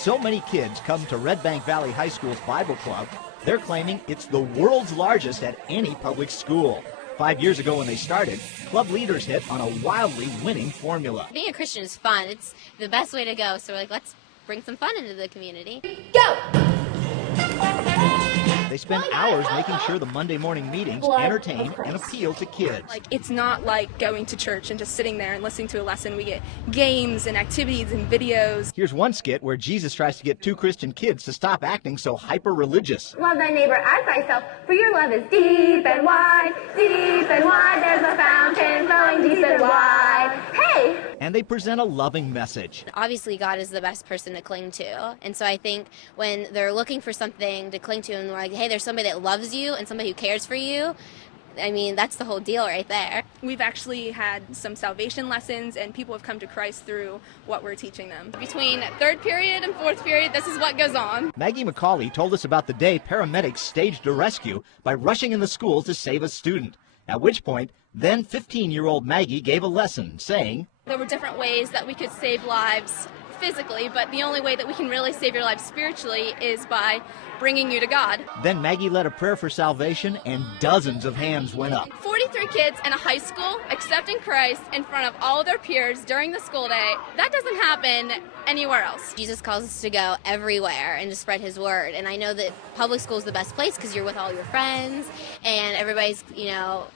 so many kids come to Red Bank Valley High School's Bible Club, they're claiming it's the world's largest at any public school. 5 years ago when they started, club leaders hit on a wildly winning formula. Being a Christian is fun. It's the best way to go. So we're like, let's bring some fun into the community. Go! They spend hours making sure the Monday morning meetings entertain and appeal to kids. It's not like going to church and just sitting there and listening to a lesson. We get games and activities and videos. Here's one skit where Jesus tries to get two Christian kids to stop acting so hyper-religious. Love thy neighbor as thyself, for your love is deep and wide, there's a fountain flowing deep and wide. Hey! And they present a loving message. Obviously, God is the best person to cling to. And so I think when they're looking for something to cling to and we're like, hey, there's somebody that loves you and somebody who cares for you, I mean, that's the whole deal right there. We've actually had some salvation lessons, and people have come to Christ through what we're teaching them. Between third period and fourth period, this is what goes on. Maggie McCauley told us about the day paramedics staged a rescue by rushing in the school to save a student. At which point, then 15-year-old Maggie gave a lesson, saying, there were different ways that we could save lives physically, but the only way that we can really save your life spiritually is by bringing you to God. Then Maggie led a prayer for salvation, and dozens of hands went up. 43 kids in a high school accepting Christ in front of all of their peers during the school day. That doesn't happen anywhere else. Jesus calls us to go everywhere and to spread his word. And I know that public school is the best place because you're with all your friends and everybody's,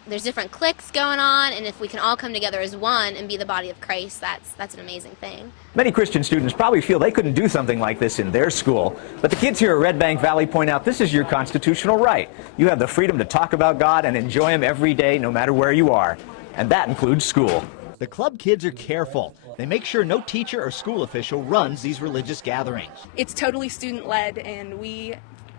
there's different cliques going on. And if we can all come together as one and be the body of Christ, that's an amazing thing. Many Christian students probably feel they couldn't do something like this in their school. But the kids here at Red Bank Valley point out this is your constitutional right. You have the freedom to talk about God and enjoy him every day, no matter where you are. And that includes school. The club kids are careful. They make sure no teacher or school official runs these religious gatherings. It's totally student-led, and we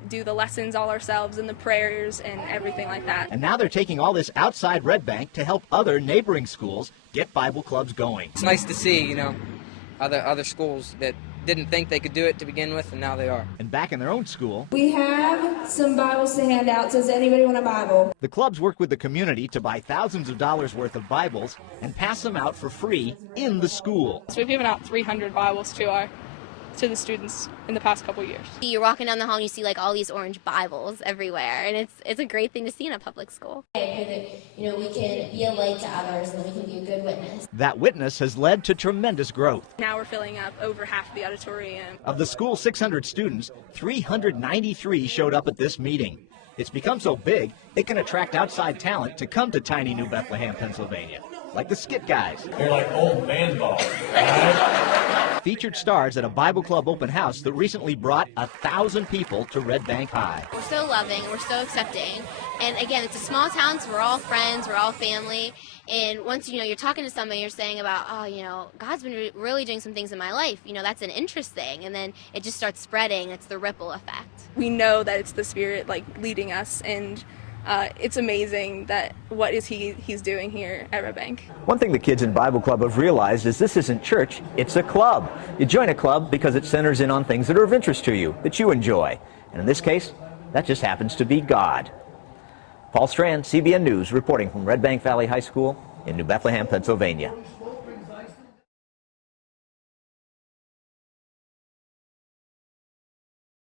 do the lessons all ourselves and the prayers and everything like that. And now they're taking all this outside Red Bank to help other neighboring schools get Bible clubs going. It's nice to see, other schools that didn't think they could do it to begin with, and now they are. And back in their own school, we have some Bibles to hand out. Does anybody want a Bible? The clubs work with the community to buy thousands of dollars worth of Bibles and pass them out for free in the school. So we've given out 300 Bibles to the students in the past couple years. You're walking down the hall and you see all these orange Bibles everywhere, and it's a great thing to see in a public school. We can be a light to others and we can be a good witness. That witness has led to tremendous growth. Now we're filling up over half the auditorium. Of the school's 600 students, 393 showed up at this meeting. It's become so big, it can attract outside talent to come to tiny New Bethlehem, Pennsylvania, like the Skit Guys. They're like old man balls, right? Featured stars at a Bible Club open house that recently brought 1,000 people to Red Bank High. We're so loving, we're so accepting, and again, it's a small town, so we're all friends, we're all family, and once you're talking to somebody, you're saying about, God's been really doing some things in my life, that's an interest thing, and then it just starts spreading. It's the ripple effect. We know that it's the Spirit leading us, and it's amazing that what is he's doing here at Red Bank. One thing the kids in Bible Club have realized is this isn't church, it's a club. You join a club because it centers in on things that are of interest to you, that you enjoy. And in this case, that just happens to be God. Paul Strand, CBN News, reporting from Red Bank Valley High School in New Bethlehem, Pennsylvania.